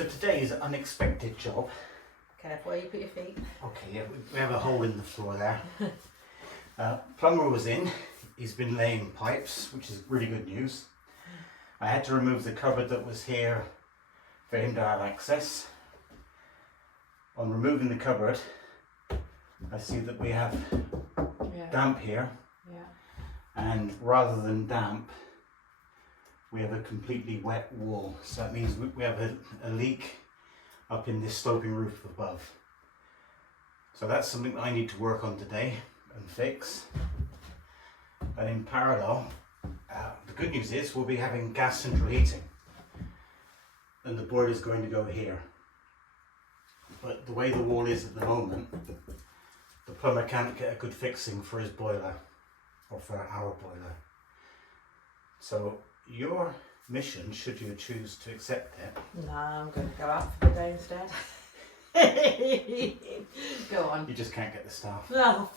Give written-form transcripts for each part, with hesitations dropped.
So today is an unexpected job. Careful where you put your feet. Okay, yeah, we have a hole in the floor there. Plumber was in, he's been laying pipes, which is really good news. I had to remove the cupboard that was here for him to have access. On removing the cupboard, I see that we have damp here, and rather than damp, we have a completely wet wall. So that means we have a leak up in this sloping roof above. So that's something that I need to work on today and fix. And in parallel, the good news is we'll be having gas central heating, and the boiler is going to go here. But the way the wall is at the moment, the plumber can't get a good fixing for his boiler, or for our boiler. So your mission, should you choose to accept it. No, I'm going to go out for the day instead. Go on. You just can't get the staff. No.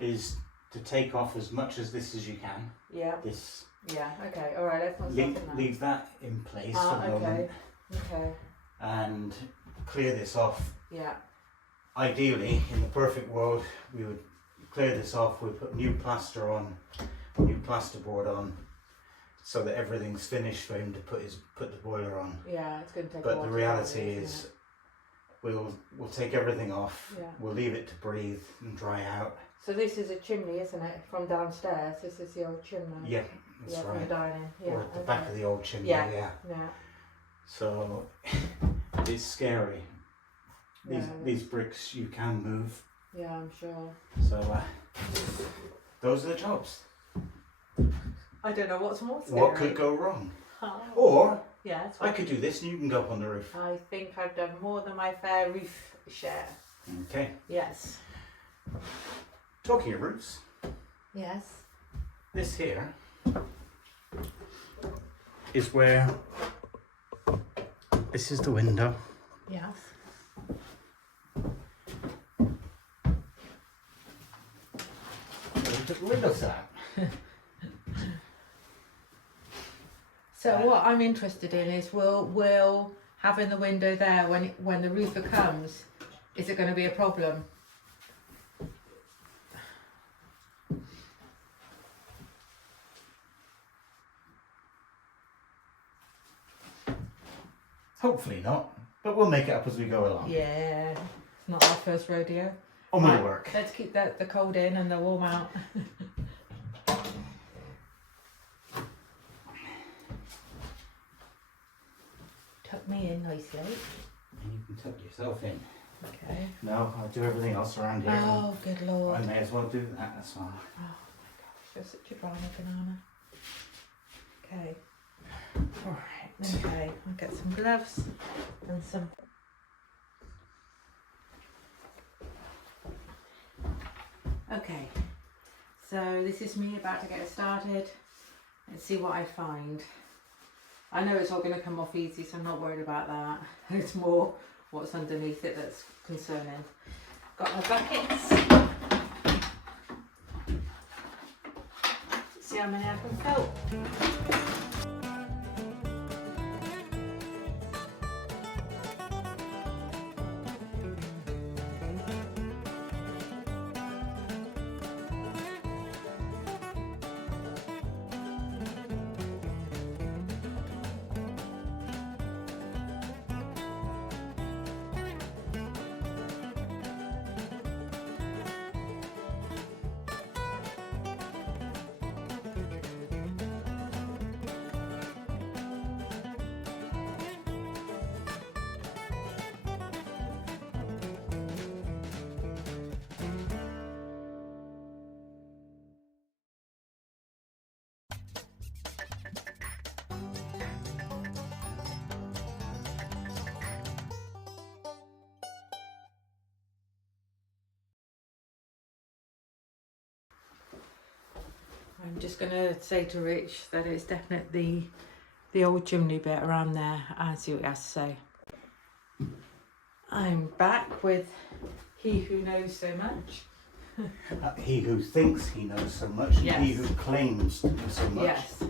Is to take off as much as this as you can. Yeah. This. Yeah. Okay. All right. Let's not Leave that in place for the moment. Okay. And clear this off. Yeah. Ideally, in the perfect world, we would clear this off. We'd put new plaster on, new plasterboard on, so that everything's finished for him to put the boiler on. Yeah, it's going to take. But the reality is, we'll take everything off. Yeah. We'll leave it to breathe and dry out. So this is a chimney, isn't it? From downstairs. This is the old chimney. Yeah, that's right. From the dining. Yeah. Or at the back of the old chimney. Yeah. Yeah. Yeah. So it's scary. These bricks you can move. Yeah, I'm sure. So those are the jobs. I don't know what's more scary. What could go wrong? Oh. Or yeah, I could do this and you can go up on the roof. I think I've done more than my fair roof share. Okay. Yes. Talking of roofs, Yes. this here is where this is the window. Yes. Where the windows at? So what I'm interested in is will having the window there when the roofer comes, is it going to be a problem? Hopefully not, but we'll make it up as we go along. Yeah, it's not our first rodeo. On my Right, work. Let's keep the cold in and the warm out. Tuck me in nicely. And you can tuck yourself in. Okay. No, I'll do everything else around here. Oh, good lord. I may as well do that, that's fine. Oh my gosh, you're such a drama banana. Okay. Alright, okay. I'll get some gloves and some. Okay. So this is me about to get started. Let's see what I find. I know it's all going to come off easy, so I'm not worried about that. It's more what's underneath it that's concerning. Got my buckets. See how many I can fill. I'm just going to say to Rich that it's definitely the old chimney bit around there. I see what he has to say. I'm back with he who knows so much. He who thinks he knows so much, and he Yes. who claims to know so much. Yes.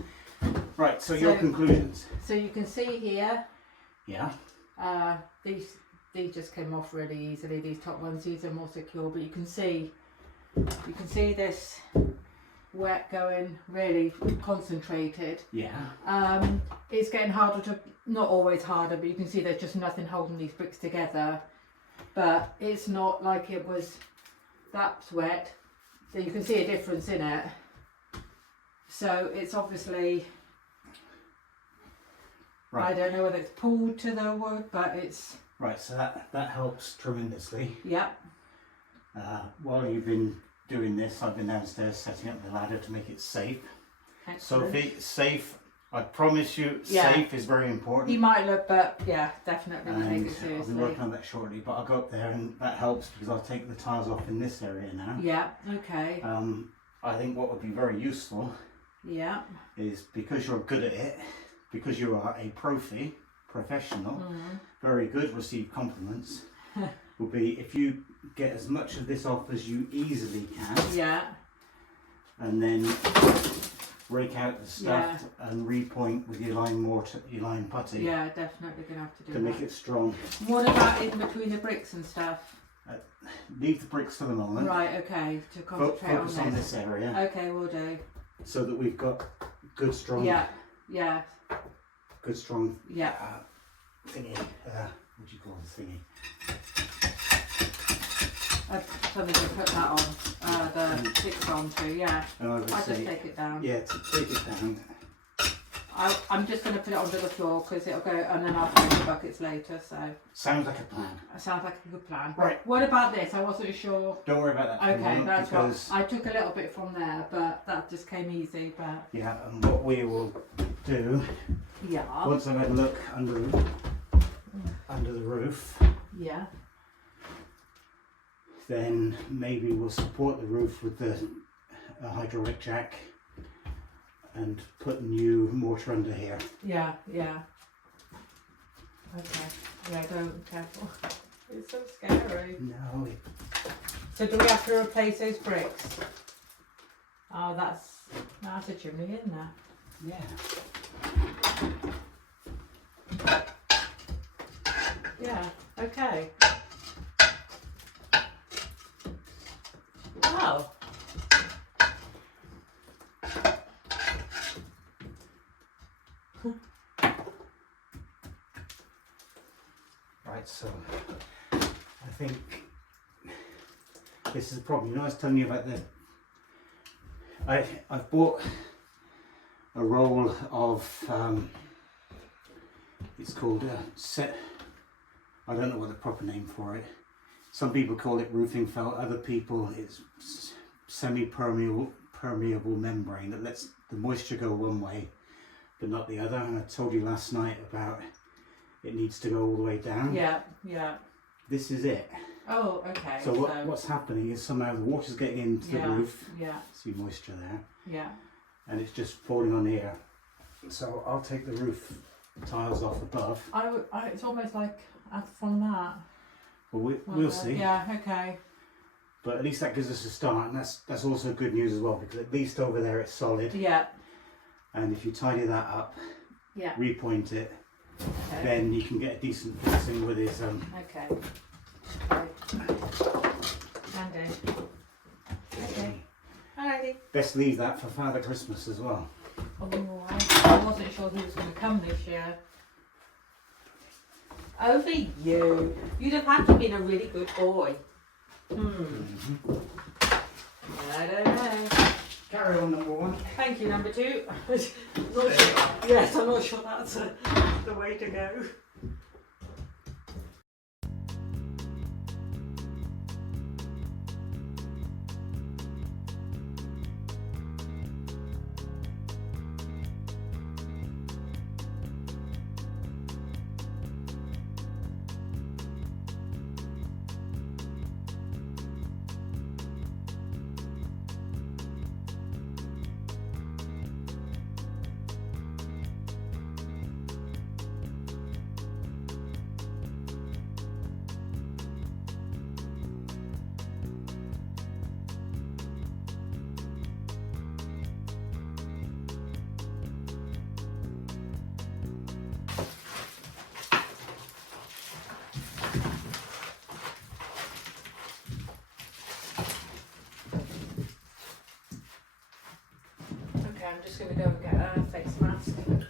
Right, so your conclusions. So you can see here, Yeah. These just came off really easily. These top ones, these are more secure, but you can see this wet going really concentrated. Yeah. It's getting harder to, not always harder, but you can see there's just nothing holding these bricks together. But it's not like it was that wet, so you can see a difference in it. So it's obviously, right. I don't know whether it's pulled to the wood, but it's... Right, so that helps tremendously. Yep. While you've been doing this, I've been downstairs setting up the ladder to make it safe. Excellent. Sophie, safe, I promise you, safe is very important. You might look, but yeah, definitely take it seriously. I'll be working on that shortly, but I'll go up there and that helps because I'll take the tiles off in this area now. Yeah, okay. I think what would be very useful is, because you're good at it, because you are a professional, very good, receive compliments, will be if you get as much of this off as you easily can. Yeah. And then rake out the stuff and repoint with your lime mortar, your lime putty. Yeah, definitely gonna have to do to that. make it strong. What about in between the bricks and stuff? Leave the bricks for the moment. Right, okay, to concentrate Focus on this area. Okay, we'll do. So that we've got good strong. Yeah. Good strong. Yeah. Thingy. What do you call the thingy? Something to put that on. The sticks onto. Yeah. I'll just take it down. Yeah, to take it down. I'm just going to put it onto the floor because it'll go, and then I'll put the buckets later. So. Sounds like a plan. Sounds like a good plan. Right. What about this? I wasn't sure. Don't worry about that. Okay, that's what I took a little bit from there, but that just came easy. But yeah, and what we will do. Yeah. Once I've had a look under the roof. Yeah. Then maybe we'll support the roof with the hydraulic jack and put new mortar under here. Yeah. Okay. Yeah, don't, careful. It's so scary. No. So do we have to replace those bricks? Oh, that's a chimney, isn't there? Yeah. Yeah, okay. Wow. Right, so I think this is the problem. You know, I was telling you about I've bought a roll of it's called set. I don't know what the proper name for it. Some people call it roofing felt. Other people it's semi-permeable membrane that lets the moisture go one way, but not the other. And I told you last night about it needs to go all the way down. Yeah. This is it. Oh, okay. So what's happening is somehow the water's getting into the roof. Yeah. See moisture there. Yeah. And it's just falling on here. So I'll take the roof tiles off above. It's almost like from that. Well, we'll see. Yeah. Okay. But at least that gives us a start, and that's also good news as well, because at least over there it's solid. Yeah. And if you tidy that up, repoint it, okay, then you can get a decent fixing with his Okay. Handy. Okay. Alrighty. Best leave that for Father Christmas as well. Oh, I wasn't sure he was going to come this year. Over you. You'd have had to have been a really good boy. Mm-hmm. I don't know. Carry on, number one. Thank you, number two. Yes, I'm not sure that's the way to go. I'm just going to go and get a face mask. And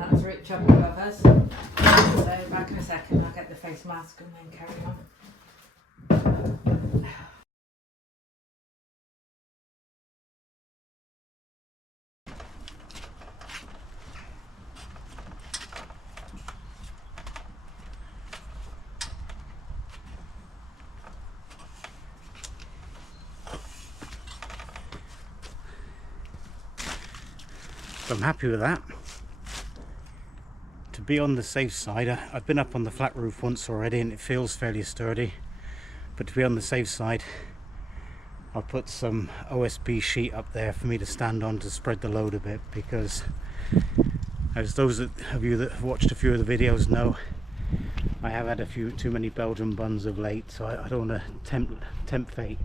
that's Rich up above us. So back in a second, I'll get the face mask and then carry on. So I'm happy with that. To be on the safe side, I've been up on the flat roof once already and it feels fairly sturdy, but to be on the safe side, I'll put some OSB sheet up there for me to stand on to spread the load a bit, because as those of you that have watched a few of the videos know, I have had a few too many Belgian buns of late, so I don't want to tempt fate.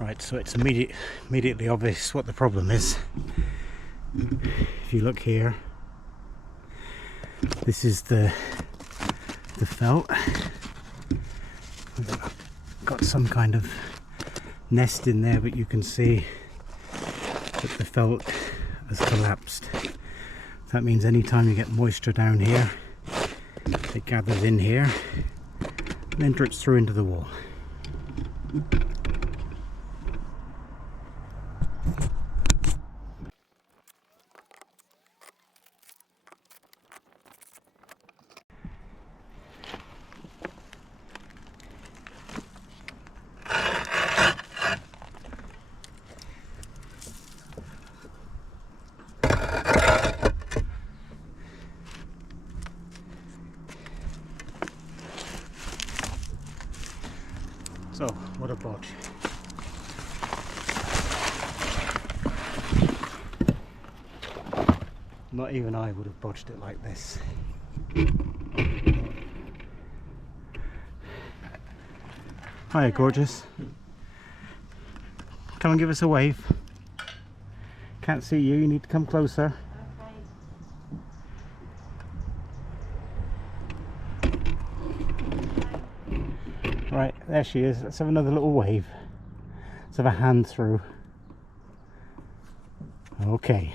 Right, so it's immediately obvious what the problem is. If you look here, this is the felt. I've got some kind of nest in there, but you can see that the felt has collapsed. That means anytime you get moisture down here, it gathers in here and then drips through into the wall. So, what a bodge. Not even I would have bodged it like this. Hiya, gorgeous. Come and give us a wave. Can't see you, you need to come closer. Right, there she is. Let's have another little wave. Let's have a hand through. Okay.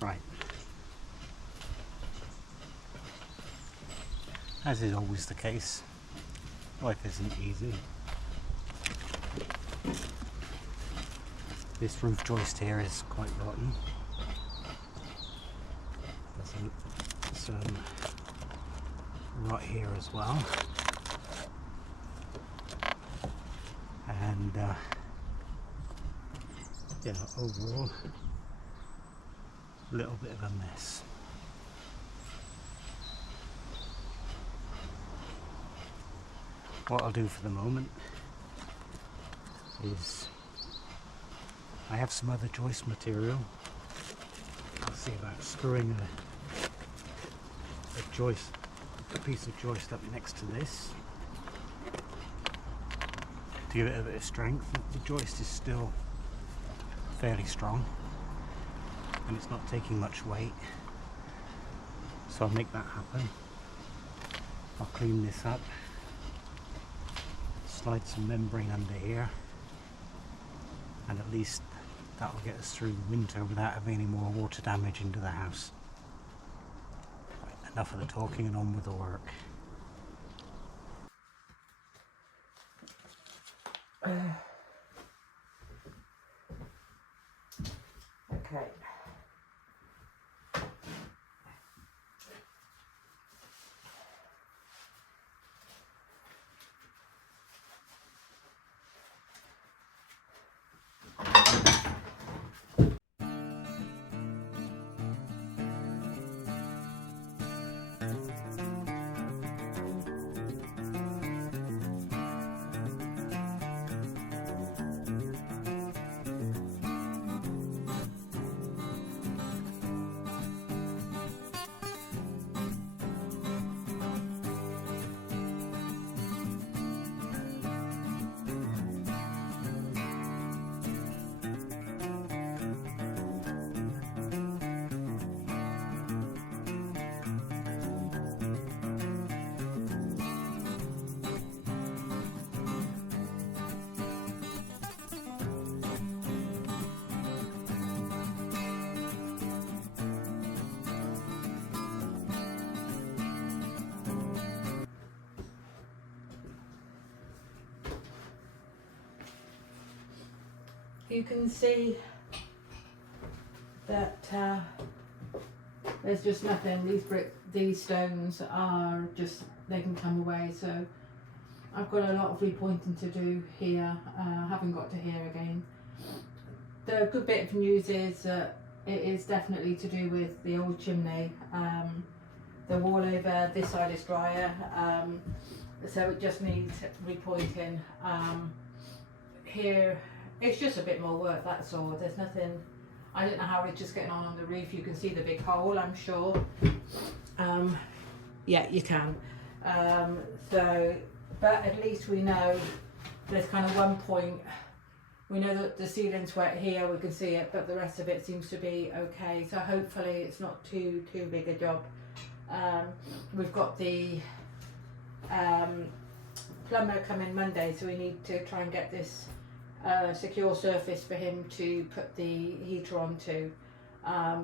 Right. As is always the case, life isn't easy. This roof joist here is quite rotten. There's some rot here as well. And yeah, overall, a little bit of a mess. What I'll do for the moment is I have some other joist material. I'll see about screwing a piece of joist up next to this to give it a bit of strength. The joist is still fairly strong and it's not taking much weight, so I'll make that happen. I'll clean this up, slide some membrane under here, and at least that will get us through the winter without having any more water damage into the house. Right, enough of the talking and on with the work. Okay. You can see that there's just nothing. These stones are just, they can come away. So I've got a lot of repointing to do here. Haven't got to here again. The good bit of news is that it is definitely to do with the old chimney. The wall over this side is drier, so it just needs repointing. Here it's just a bit more work, that's all. There's nothing. I don't know how Richard's getting on the roof. You can see the big hole, I'm sure. Yeah, you can. So, but at least we know there's kind of one point. We know that the ceiling's wet here, we can see it, but the rest of it seems to be okay. So hopefully it's not too big a job. We've got the plumber coming Monday, so we need to try and get this secure surface for him to put the heater onto.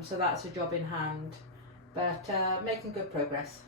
So that's a job in hand, but making good progress.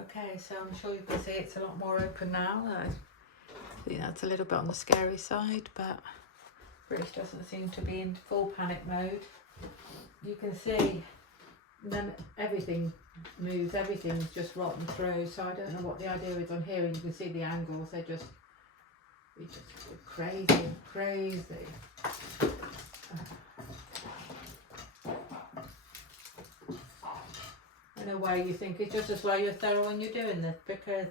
Okay, so I'm sure you can see it's a lot more open now. I think that's a little bit on the scary side, but Rich doesn't seem to be in full panic mode. You can see then everything moves, everything's just rotten through, so I don't know what the idea is on here, and you can see the angles, it's just crazy. In a way you think it's just as well you're thorough when you're doing this, because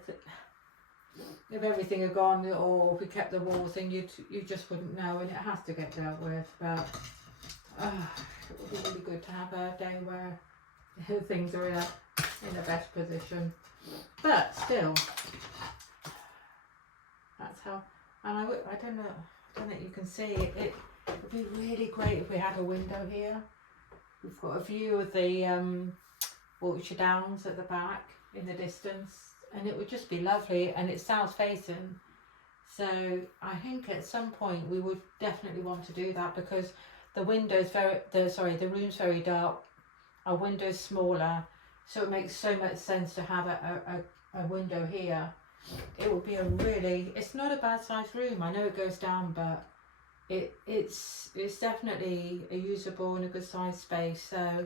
if everything had gone or if we kept the walls in, you just wouldn't know, and it has to get dealt with. But it would be really good to have a day where things are in the best position. But still, that's how. And I don't know if you can see it. It would be really great if we had a window here. We've got a view of the Wiltshire Downs at the back in the distance, and it would just be lovely, and it's south facing, so I think at some point we would definitely want to do that, because the room's very dark, our window's smaller, so it makes so much sense to have a window here. It would be it's not a bad sized room. I know it goes down, but it's definitely a usable and a good sized space. So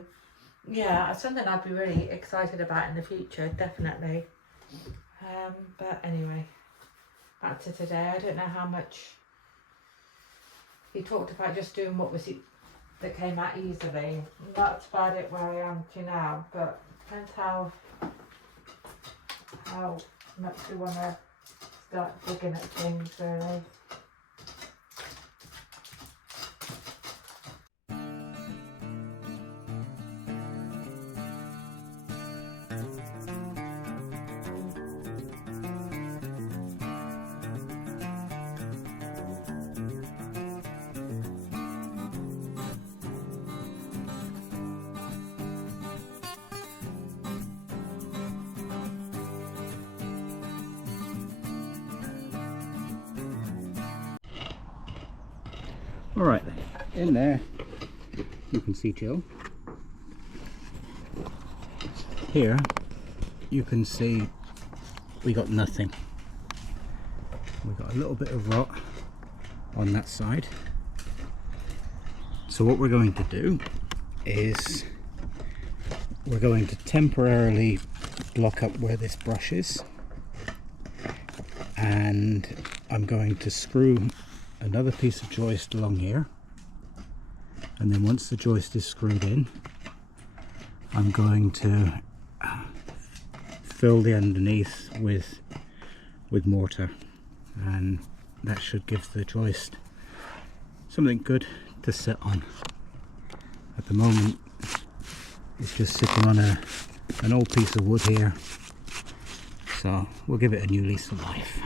yeah, it's something I'd be really excited about in the future, definitely. But anyway, back to today. I don't know how much he talked about, just doing what that came out easily. That's about it where I am to now, but depends how much we want to start digging at things, really. Alright, in there you can see Jill. Here you can see we got nothing. We got a little bit of rot on that side. So what we're going to do is we're going to temporarily block up where this brush is, and I'm going to screw another piece of joist along here, and then once the joist is screwed in, I'm going to fill the underneath with mortar, and that should give the joist something good to sit on. At the moment it's just sitting on an old piece of wood here, so we'll give it a new lease of life.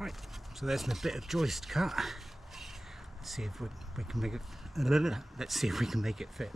Right, so there's my bit of joist cut. Let's see if we can make it. Let's see if we can make it fit.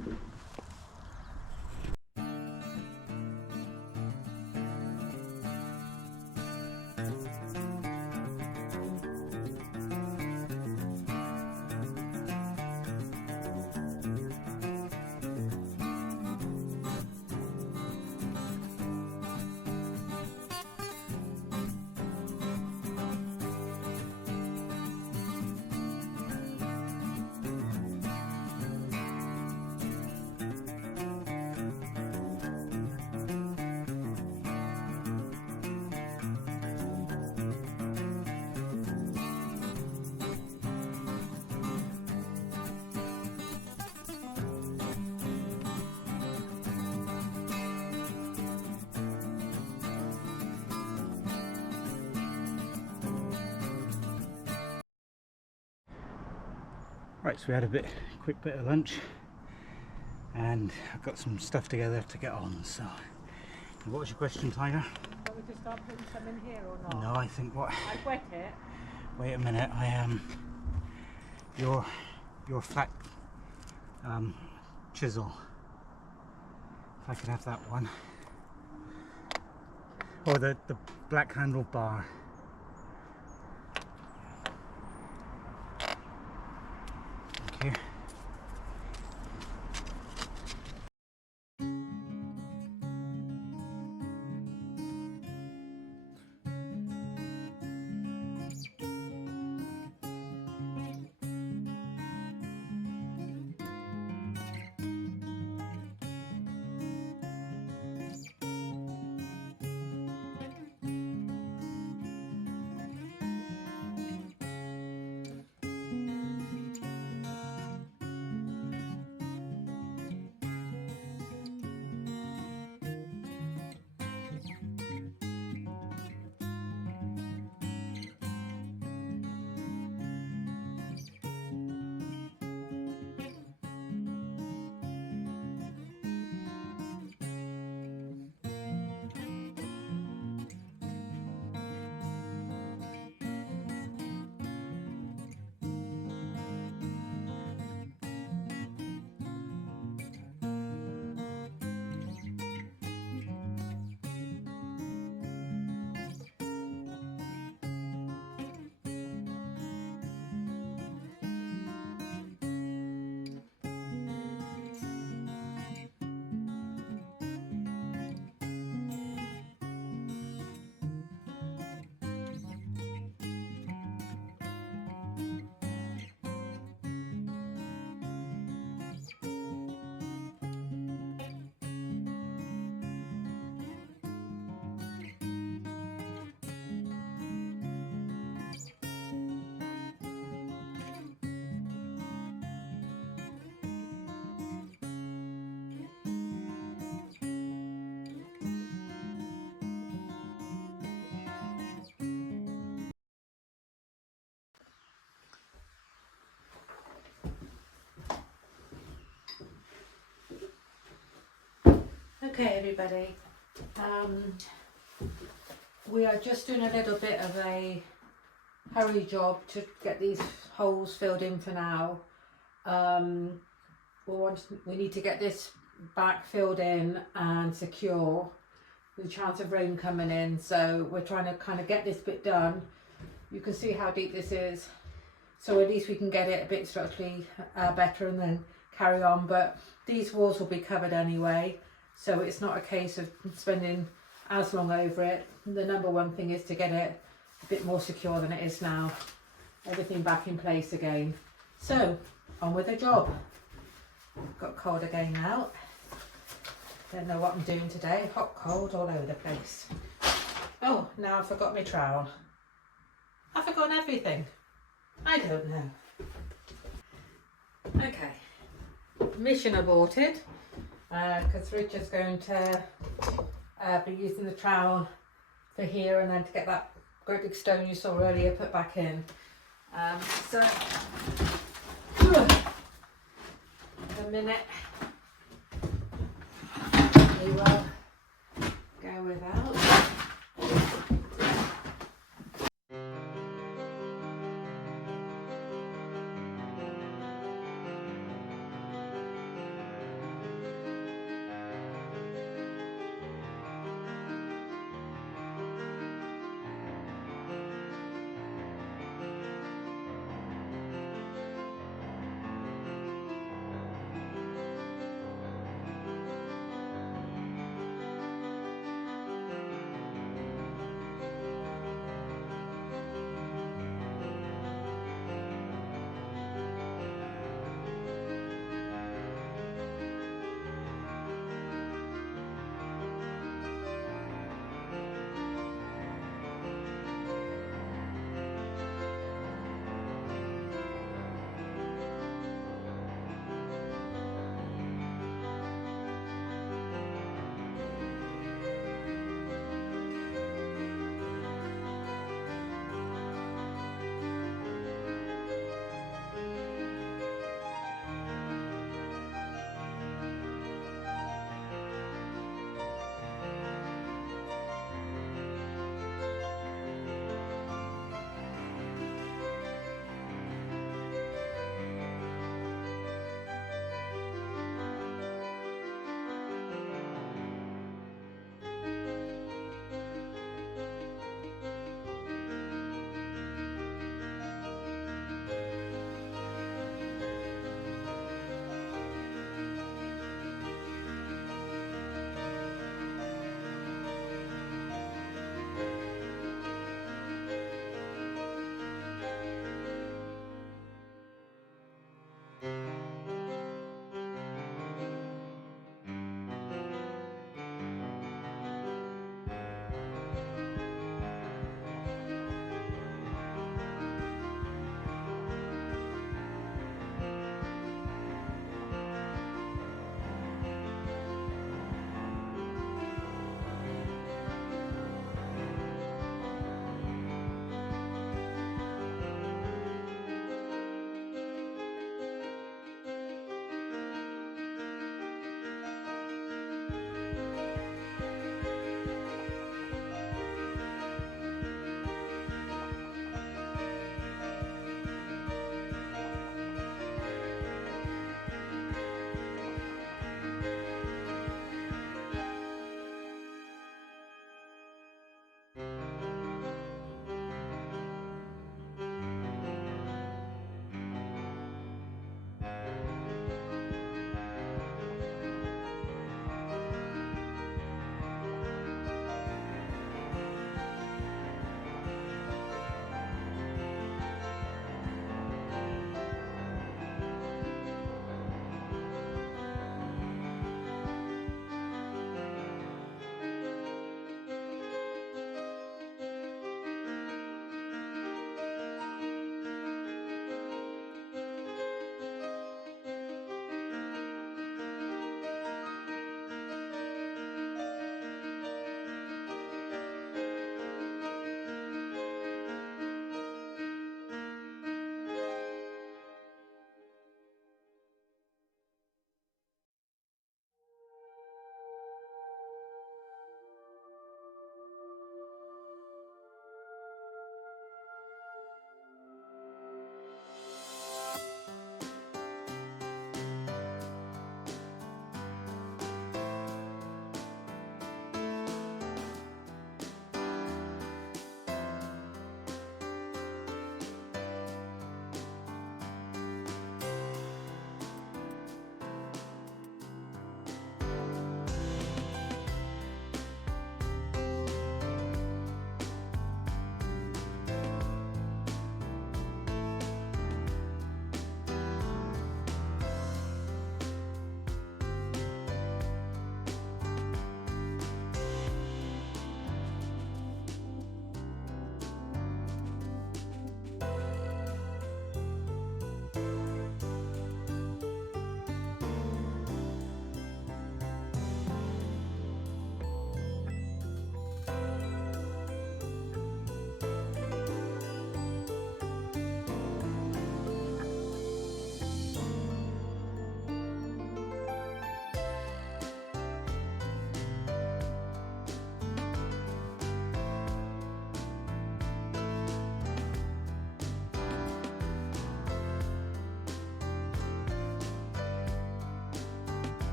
Right, so we had a quick bit of lunch, and I've got some stuff together to get on. So, what was your question, Tiger? Want me to start putting some in here or not? No, I think what? I'd wet it. Wait a minute, I your flat chisel. If I could have that one. Or the black handle bar. Okay. Okay everybody, we are just doing a little bit of a hurry job to get these holes filled in for now. We need to get this back filled in and secure with the chance of rain coming in, so we're trying to kind of get this bit done. You can see how deep this is, so at least we can get it a bit structurally better and then carry on, but these walls will be covered anyway. So it's not a case of spending as long over it. The number one thing is to get it a bit more secure than it is now. Everything back in place again. So, on with the job. Got cold again now. Don't know what I'm doing today. Hot, cold, all over the place. Oh, now I forgot my trowel. I've forgotten everything. I don't know. Okay. Mission aborted. Because Richard's going to be using the trowel for here and then to get that great big stone you saw earlier put back in. So, a minute, we will go without.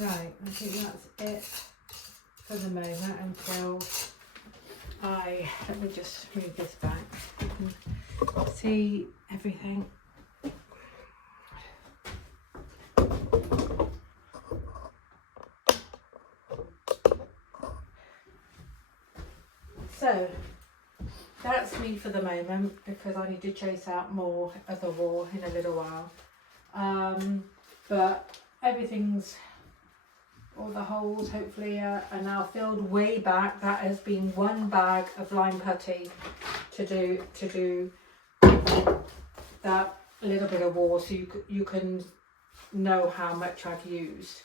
Right, I think that's it for the moment until let me just move this back. You can see everything. So that's me for the moment because I need to chase out more of the wall in a little while. But everything's, all the holes hopefully are now filled way back. That has been one bag of lime putty to do that little bit of wall, so you can know how much I've used,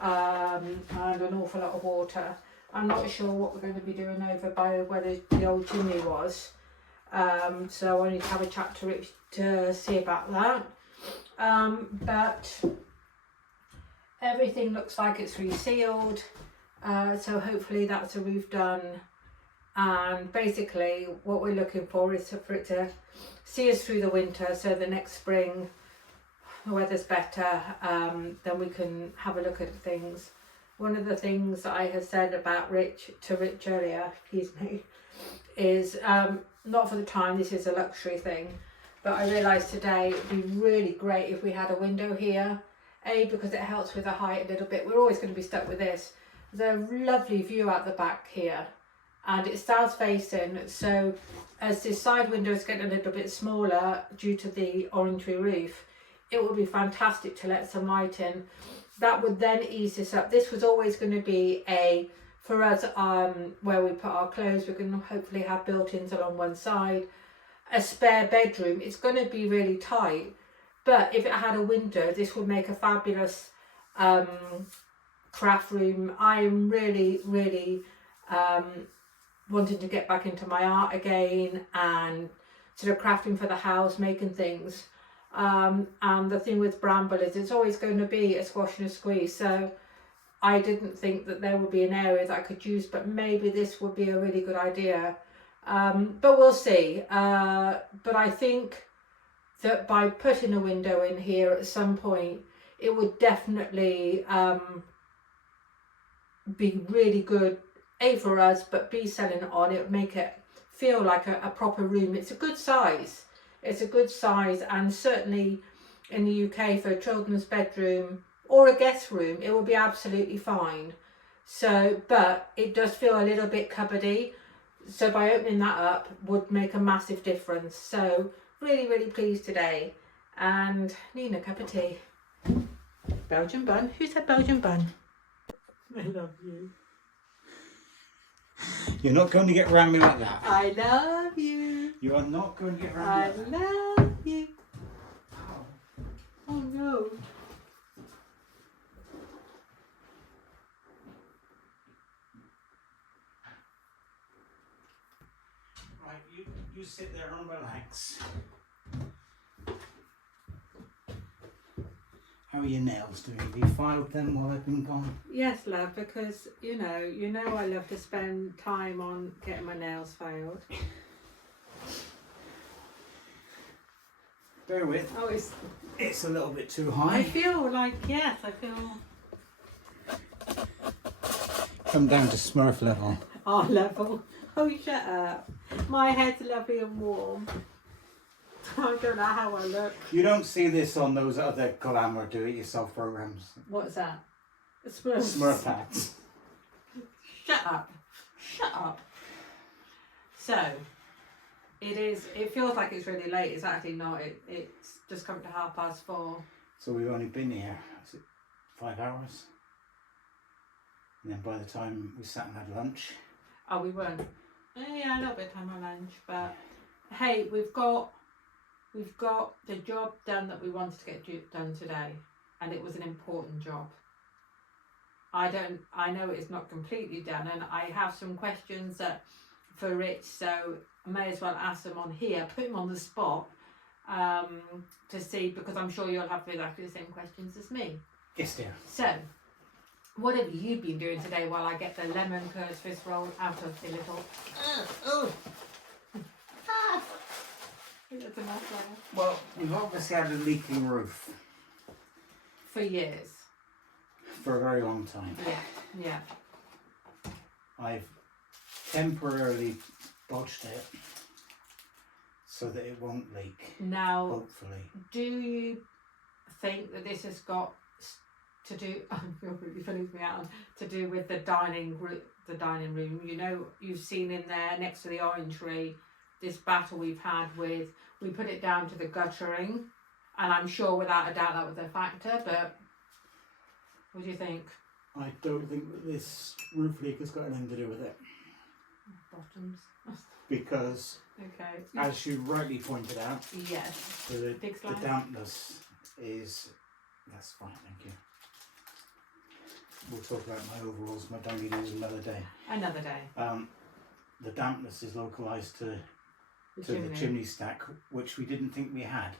and an awful lot of water. I'm not sure what we're going to be doing over by where the old chimney was, so I need to have a chat to Rich to see about that. But everything looks like it's resealed, so hopefully that's a roof done. And basically what we're looking for is for it to see us through the winter, so the next spring the weather's better, then we can have a look at things. One of the things that I had said about Rich earlier, is not for the time, this is a luxury thing, but I realised today it'd be really great if we had a window here. A, because it helps with the height a little bit. We're always going to be stuck with this. There's a lovely view out the back here, and it's south facing, so as this side window is getting a little bit smaller due to the orangery roof, it would be fantastic to let some light in. That would then ease this up. This was always going to be for us, where we put our clothes. We're going to hopefully have built-ins along one side, a spare bedroom. It's going to be really tight, but if it had a window, this would make a fabulous craft room. I am really wanting to get back into my art again and sort of crafting for the house, making things. And the thing with bramble is it's always going to be a squash and a squeeze, so I didn't think that there would be an area that I could use, but maybe this would be a really good idea. But we'll see. But I think that by putting a window in here at some point, it would definitely be really good, A, for us, but B, selling it on, it would make it feel like a proper room. It's a good size. It's a good size, and certainly in the UK for a children's bedroom or a guest room, it will be absolutely fine. So, but it does feel a little bit cupboardy. So by opening that up would make a massive difference. So really pleased today. And needing a cup of tea. Belgian bun. Who said Belgian bun? I love you. You're not going to get around me like that. I love you. You are not going to get around me like that. I love you. Oh no. Right, you sit there and relax. How are your nails doing? Have you filed them while I've been gone? Yes, love, because you know I love to spend time on getting my nails filed. Bear with. Oh, It's a little bit too I high. feel like, yes, I feel Come down to Smurf level. our level. Oh, shut up. My head's lovely and warm. I don't know how I look. You don't see this on those other glamour do-it-yourself programs. What's that? Smurf. Smurf hats. Shut up. Shut up. So, it feels like it's really late. It's actually not. It's just come to 4:30. So we've only been here, is it 5 hours? And then by the time we sat and had lunch. Oh, we weren't. Yeah, a little bit of time on lunch, but hey, we've got the job done that we wanted to get done today, and it was an important job. I know it's not completely done, and I have some questions for Rich, so I may as well ask them on here, put him on the spot, to see, because I'm sure you'll have exactly the same questions as me. Yes, dear. So, what have you been doing today while I get the lemon curd Swiss roll out of the little... That's enough there. Well, we've obviously had a leaking roof. For years. for a very long time. Yeah. I've temporarily bodged it so that it won't leak. Now, hopefully. do you think that this has got to do? I'm really filling me out. To do with the dining room. You know, you've seen in there next to the orangery this battle we've had with. We put it down to the guttering, and I'm sure without a doubt that was a factor. But what do you think? I don't think that this roof leak has got anything to do with it. Bottoms. Because, Okay. as you rightly pointed out, Yes. the Big slide. dampness is... That's fine, thank you. We'll talk about my overalls, my dungy news another day. Another day. The dampness is localised to chimney. the chimney stack, which we didn't think we had.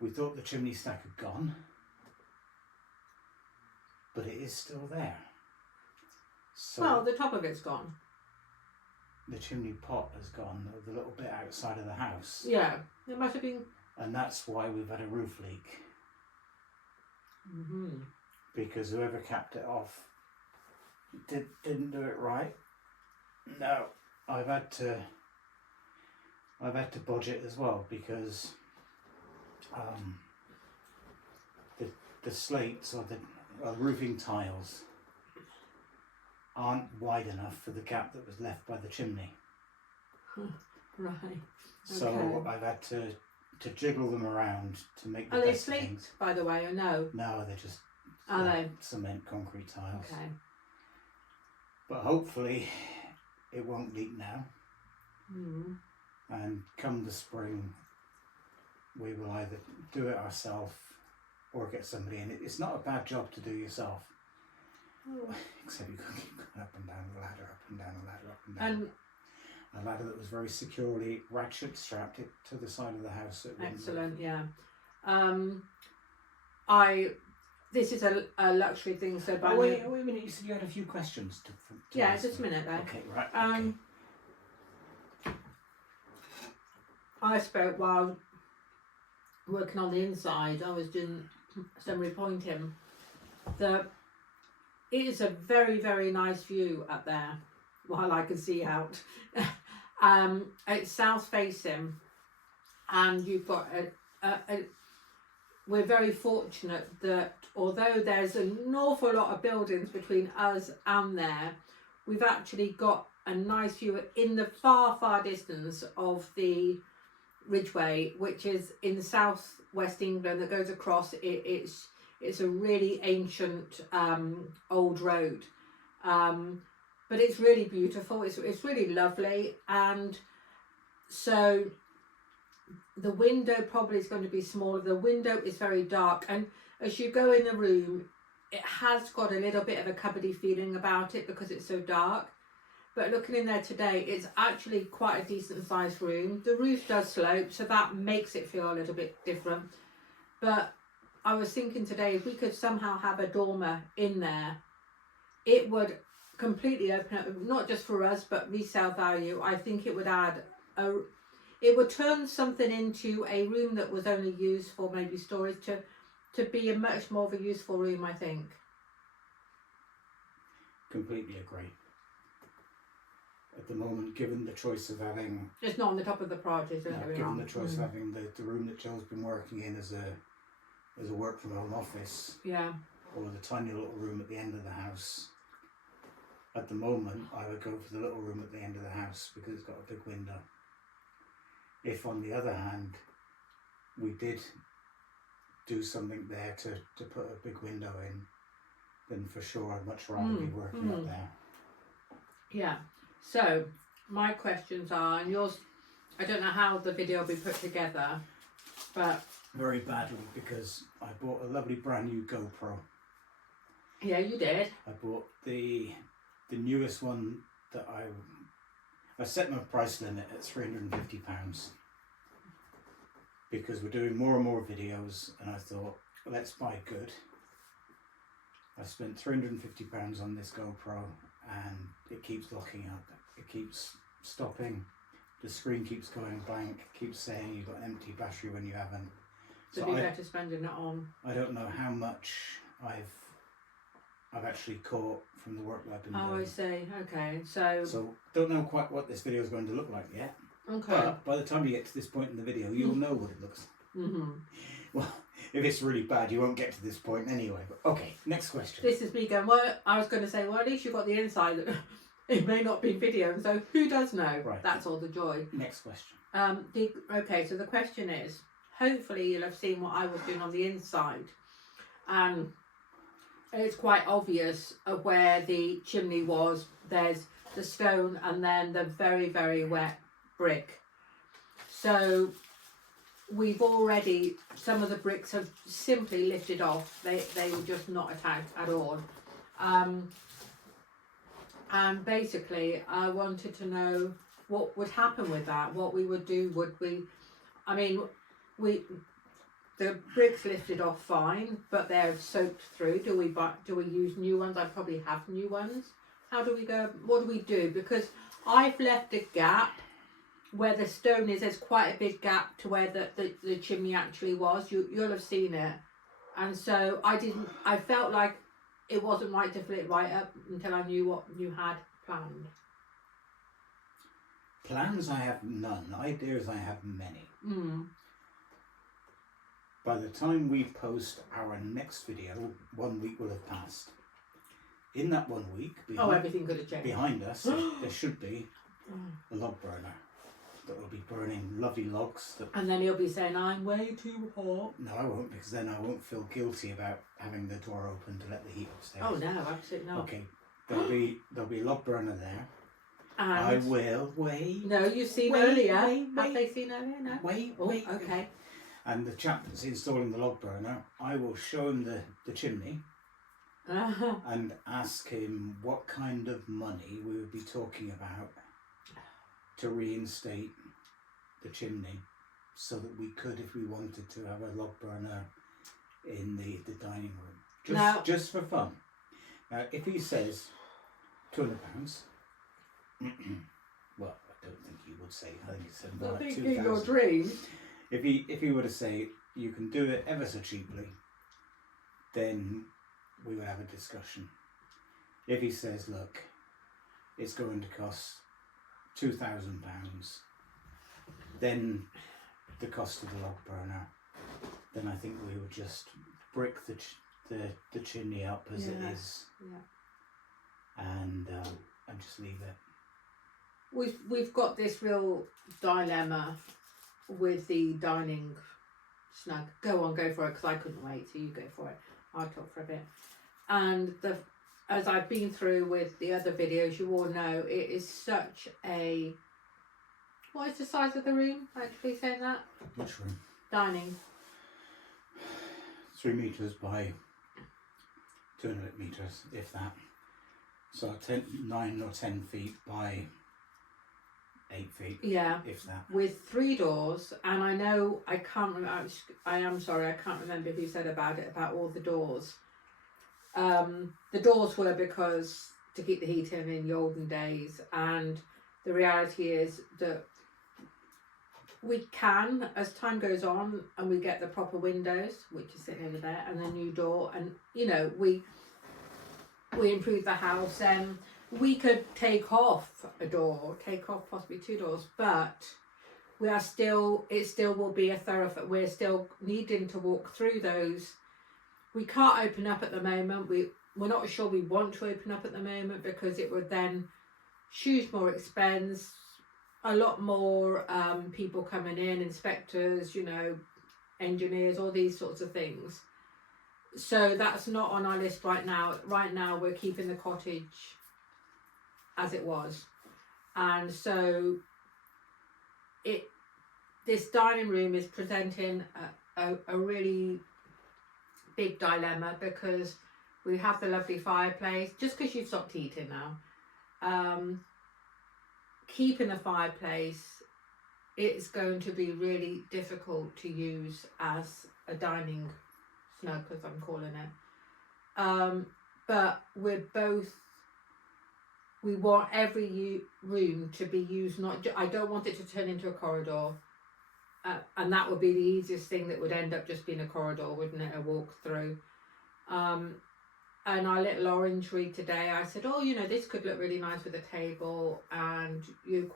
We thought the chimney stack had gone, but it is still there. So Well, the top of it's gone. the chimney pot has gone, the little bit outside of the house. Yeah, it must have been. And that's why we've had a roof leak. Mm-hmm. Because whoever capped it off didn't do it right. No, I've had to bodge it as well because the slates or the roofing tiles aren't wide enough for the gap that was left by the chimney. Right. So Okay. I've had to jiggle them around to make the Are they best of slate, things. by the way, or no? No, they're just Are they? cement concrete tiles. Okay. But hopefully it won't leak now. Mm. And come the spring, we will either do it ourselves or get somebody in. It's not a bad job to do yourself, except you can keep going up and down the ladder, up and down the ladder, up and down. And A ladder that was very securely ratchet strapped it to the side of the house. So it wouldn't excellent, yeah. This is a luxury thing, so by wait a minute, you said you had a few questions to yeah, ask just a me. minute there. Okay, right. I spoke while working on the inside. I was doing some repointing. It is a very, very nice view up there while I can see out. It's south facing, and you've got we're very fortunate that although there's an awful lot of buildings between us and there, we've actually got a nice view in the far, far distance of the Ridgeway, which is in south west England that goes across. It's a really ancient old road, but it's really beautiful. It's really lovely, and so the window probably is going to be smaller. The window is very dark, and as you go in the room, it has got a little bit of a cupboardy feeling about it because it's so dark. But looking in there today, it's actually quite a decent sized room. The roof does slope, so that makes it feel a little bit different. But I was thinking today, if we could somehow have a dormer in there, it would completely open up, not just for us, but resale value. I think it would add it would turn something into a room that was only used for maybe storage to be a much more of a useful room, I think. Completely agree. At the moment, given the choice of having... It's not on the top of the project, given the choice of having the room that Joe's been working in as a work from home office, yeah, or the tiny little room at the end of the house, at the moment I would go for the little room at the end of the house because it's got a big window. If on the other hand we did do something there to put a big window in, then for sure I'd much rather be working up there. Yeah. So my questions are, and yours, I don't know how the video will be put together, but Very badly, because I bought a lovely brand new GoPro. yeah, you did. I bought the newest one that I set my price limit at £350 because we're doing more and more videos, and I thought, let's buy good. I spent £350 on this GoPro, and it keeps locking up. It keeps stopping. The screen keeps going blank. Keeps saying you've got an empty battery when you haven't. So it'd be better spending it on. I don't know how much I've I've actually caught from the work that I've been Oh, doing. I see. Okay, so So don't know quite what this video is going to look like yet. okay. But by the time you get to this point in the video, you'll know what it looks like. Mm-hmm. Well, if it's really bad, you won't get to this point anyway. But okay, next question. This is me going, well, I was going to say, well, at least you got the inside. It may not be video, so who does know? Right. That's all the joy. Next question. Okay, so the question is, hopefully you'll have seen what I was doing on the inside. And it's quite obvious of where the chimney was. There's the stone and then the very, very wet brick. So we've already, some of the bricks have simply lifted off. They were just not attached at all. And basically I wanted to know what would happen with that, what we would do. The bricks lifted off fine, but they're soaked through. Do we use new ones? I probably have new ones. How do we go? What do we do? Because I've left a gap where the stone is. There's quite a big gap to where the chimney actually was. You'll have seen it. And so I felt like it wasn't right to fill it right up until I knew what you had planned. Plans I have none. Ideas I have many. Mm. By the time we post our next video, 1 week will have passed. In that 1 week, Everything could have changed. behind us, there should be a log burner that will be burning lovely logs. And then he'll be saying, I'm way too hot. No, I won't, because then I won't feel guilty about having the door open to let the heat upstairs. Oh no, absolutely not. Okay, there'll be a log burner there. And I will wait. No, you've seen Wait, earlier. wait, Have wait. they seen earlier? No. Wait. Okay. And the chap that's installing the log burner, I will show him the chimney and ask him what kind of money we would be talking about to reinstate the chimney, so that we could, if we wanted to, have a log burner in the dining room. Just for fun. Now, if he says £200, well, I don't think he would say. I think he said more like 2,000. Your dream. If he were to say you can do it ever so cheaply, then we would have a discussion. If he says, look, it's going to cost £2,000, then the cost of the log burner, then I think we would just brick the chimney up as it is, and just leave it. We've got this real dilemma with the dining snug. Go for it, because I couldn't wait, so you go for it. I'll talk for a bit. And as I've been through with the other videos, you all know it is such a... What is the size of the room, actually, saying that? Which room? Dining. 3 metres by 200 metres, if that. So 9 or 10 feet by 8 feet. Yeah. If that. With 3 doors, and I know I can't remember. I am sorry, I can't remember who said about all the doors. The doors were because to keep the heat in the olden days, and the reality is that we can, as time goes on, and we get the proper windows, which is sitting over there, and the new door, and we improve the house, and we could take off a door, take off possibly 2 doors, but it still will be a thoroughfare. We're still needing to walk through those. We can't open up at the moment. We're not sure we want to open up at the moment, because it would then choose more expense, a lot more people coming in, inspectors, engineers, all these sorts of things. So that's not on our list right now. Right now we're keeping the cottage as it was. And so this dining room is presenting a really big dilemma, because we have the lovely fireplace. Just because you've stopped eating now, keeping the fireplace, it's going to be really difficult to use as a dining snug, as I'm calling it. But we want every room to be used. I don't want it to turn into a corridor, and that would be the easiest thing. That would end up just being a corridor, wouldn't it? A walk through. and our little orangery today, I said, oh, this could look really nice with a table, and you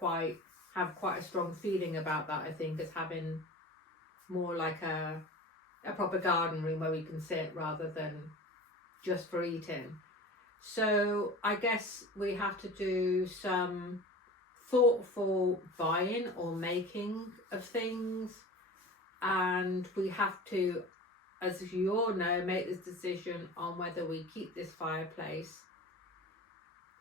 have quite a strong feeling about that, I think, as having more like a proper garden room where we can sit rather than just for eating. So I guess we have to do some thoughtful buying or making of things, and we have to, as you all know, make this decision on whether we keep this fireplace.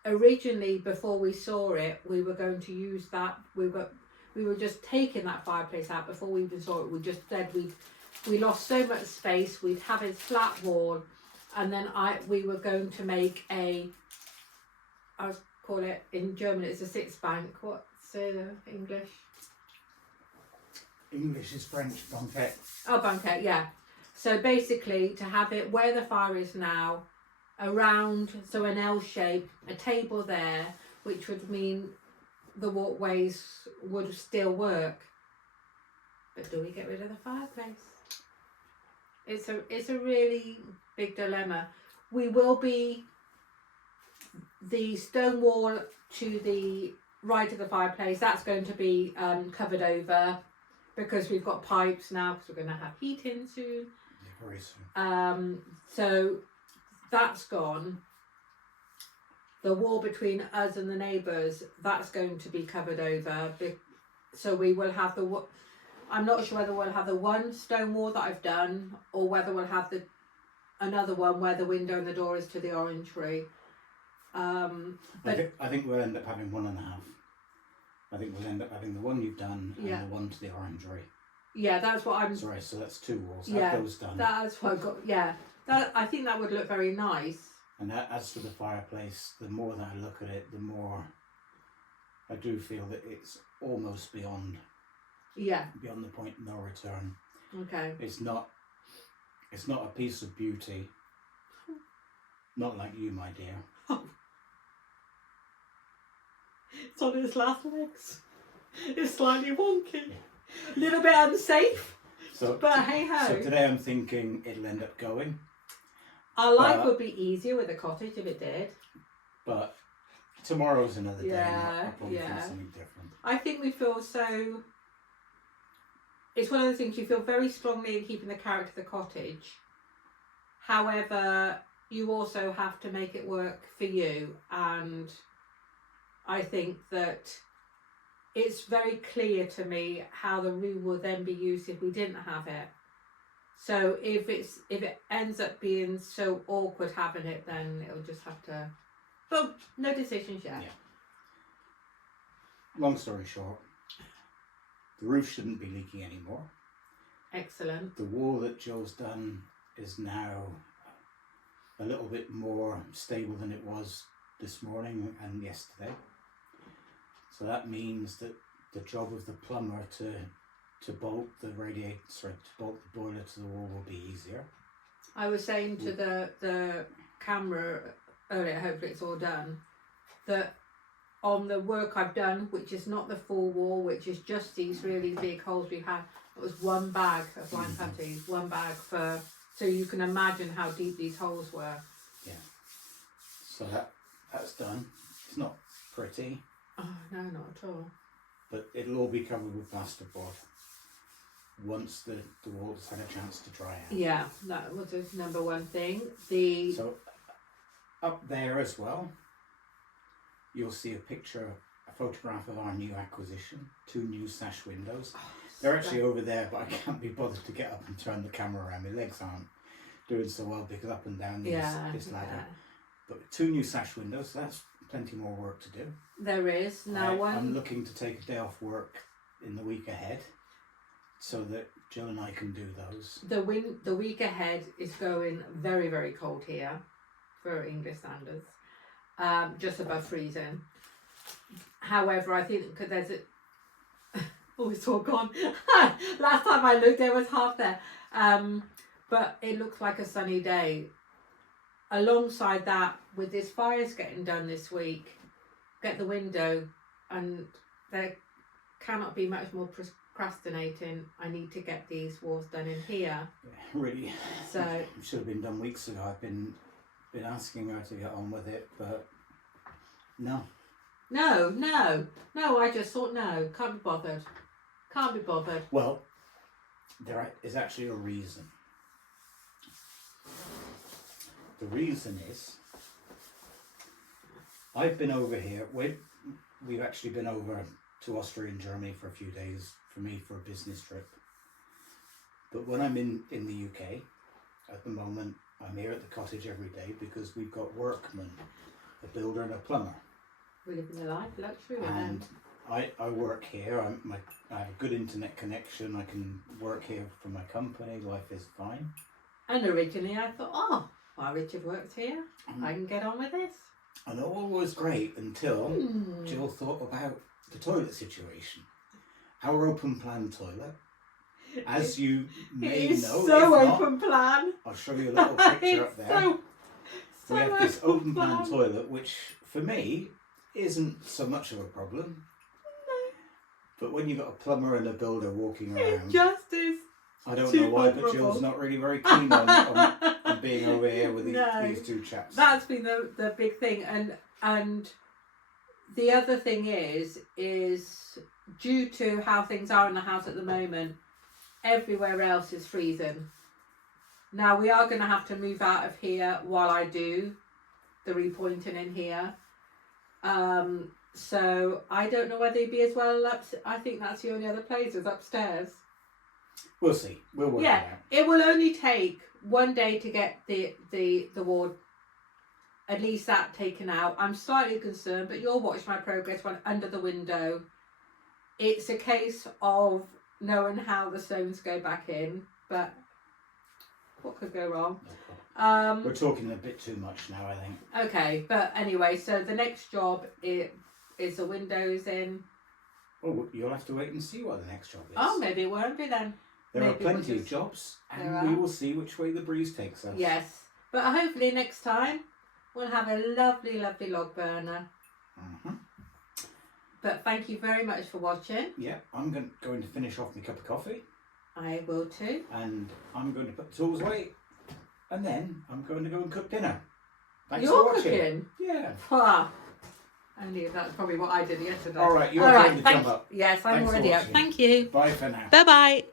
Originally, before we saw it, we were going to use that. We were just taking that fireplace out before we even saw it. We just said we lost so much space. We'd have a flat wall, and then we were going to make I call it in German. It's a Sitzbank. What's English? English is French, banquette. Oh, banquette, yeah. So basically, to have it where the fire is now, around, so an L shape, a table there, which would mean the walkways would still work. But do we get rid of the fireplace? It's a really big dilemma. We will be the stone wall to the right of the fireplace. That's going to be covered over, because we've got pipes now, because we're going to have heating soon. Yeah, very soon. So that's gone. The wall between us and the neighbours, that's going to be covered over. So we will have I'm not sure whether we'll have the one stone wall that I've done, or whether we'll have another one where the window and the door is to the orangery. But I think we'll end up having 1.5. I think we'll end up having the one you've done and the one to the orangery. Yeah, that's what I'm... Sorry, so that's 2 walls. Yeah, have those done. That's what I got, yeah. I think that would look very nice. And as for the fireplace, the more that I look at it, the more I do feel that it's almost beyond the point of no return. Okay. It's not a piece of beauty. Not like you, my dear. It's on its last legs. It's slightly wonky. A little bit unsafe. But hey ho. So today I'm thinking it'll end up going. Our life would be easier with a cottage if it did. But tomorrow's another day. Yeah, I'll probably feel something different. I think we feel so... It's one of the things, you feel very strongly in keeping the character of the cottage. However, you also have to make it work for you. And I think that it's very clear to me how the room will then be used if we didn't have it. So if it ends up being so awkward having it, then it'll just have to... But no decisions yet. Yeah. Long story short, the roof shouldn't be leaking anymore. Excellent. The wall that Joe's done is now a little bit more stable than it was this morning and yesterday. So that means that the job of the plumber to bolt the boiler to the wall will be easier. I was saying to the camera earlier, hopefully it's all done, that on the work I've done, which is not the full wall, which is just these really big holes we had, it was 1 bag of line putty, 1 bag so you can imagine how deep these holes were. Yeah. So that's done. It's not pretty. Oh no, not at all. But it'll all be covered with plasterboard once the walls had a chance to dry out. Yeah, that was the number one thing. So up there as well, you'll see a photograph of our new acquisition, 2 new sash windows. Oh, they're actually over there, but I can't be bothered to get up and turn the camera around. My legs aren't doing so well because up and down this ladder. Yeah. But 2 new sash windows, so that's plenty more work to do. There is. Now I'm looking to take a day off work in the week ahead so that Jill and I can do those. The week ahead is going very, very cold here for English standards. Just above freezing. However, I think because there's oh, it's all gone. Last time I looked, there was half there. But it looks like a sunny day. Alongside that, with this fires getting done this week, get the window, and there cannot be much more procrastinating. I need to get these walls done in here. Yeah, really. So it should have been done weeks ago. I've been been asking her to get on with it, but no. No, I just thought no, can't be bothered. Can't be bothered. Well, there is actually a reason. The reason is, I've been over here, we've actually been over to Austria and Germany for a few days, for me, for a business trip. But when I'm in the UK, at the moment, I'm here at the cottage every day because we've got workmen, a builder and a plumber. We're living the life, luxury. And I work here, I have a good internet connection, I can work here for my company, life is fine. And originally I thought, oh, well, Richard works here, I can get on with this. And all was great until Jill thought about the toilet situation. Our open plan toilet, as you may know, so open plan. I'll show you a little picture up there. So we have this open plan toilet, which for me isn't so much of a problem. But when you've got a plumber and a builder walking around, just is. I don't know why, but Jill's not really very keen on being over here with these two chaps. That's been the big thing, and the other thing is due to how things are in the house at the moment, everywhere else is freezing. Now we are going to have to move out of here while I do the repointing in here. So I don't know whether he'd be as well I think that's the only other place is upstairs. We'll see. We'll work it out. It will only take one day to get the ward, at least that taken out. I'm slightly concerned, but you'll watch my progress when under the window. It's a case of knowing how the stones go back in, but what could go wrong? We're talking a bit too much now, I think. Okay, but anyway, so the next job is the windows in. Oh, you'll have to wait and see what the next job is. Oh, maybe it won't be then. There are plenty of jobs, and we will see which way the breeze takes us. Yes, but hopefully next time we'll have a lovely, lovely log burner. But thank you very much for watching. Yeah, I'm going to finish off my cup of coffee. I will too. And I'm going to put the tools away, and then I'm going to go and cook dinner. Thanks You're for watching. cooking? Yeah. Only that's probably what I did yesterday. All right, you're ready to jump up. Yes, I'm Thanks for already up. watching. Thank you. Bye for now. Bye-bye.